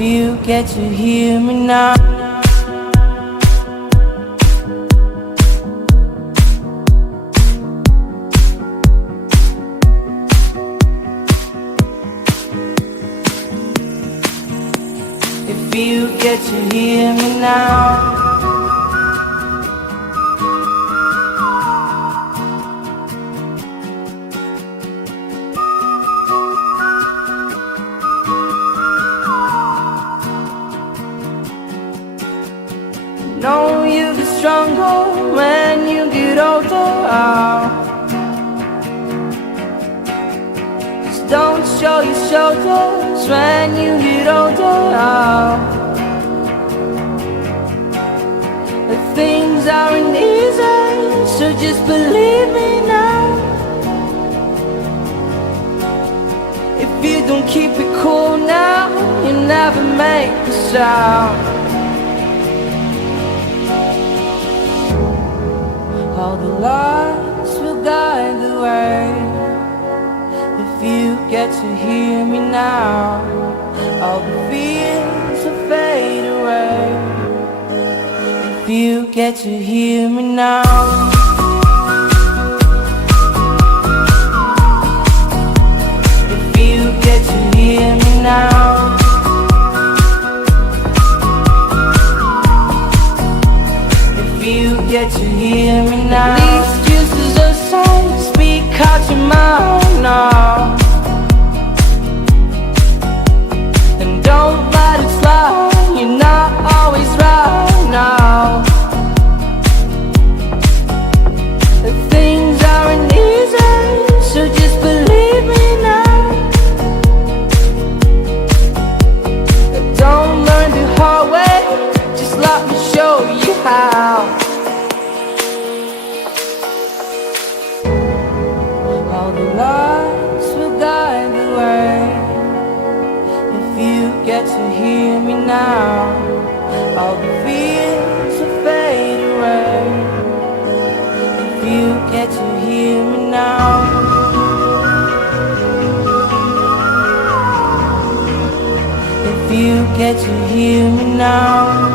you get to hear me now. If you get to hear me now. Know you get stronger when you get older. Just don't show your shoulders when you get older. But things aren't easy, so just believe me now. If you don't keep it cool now, you never make a sound. All the lights will guide the way. If you get to hear me now, all the fears will fade away. If you get to hear me now. If you get to hear me now. You get to hear me now. These excuses aside, speak out your mind now. And don't let it slide, you're not always right now. The things aren't easy, so just believe me now. Don't learn the hard way, just let me show you how. All the lights will guide the way. If you get to hear me now, all the fears will fade away. If you get to hear me now. If you get to hear me now.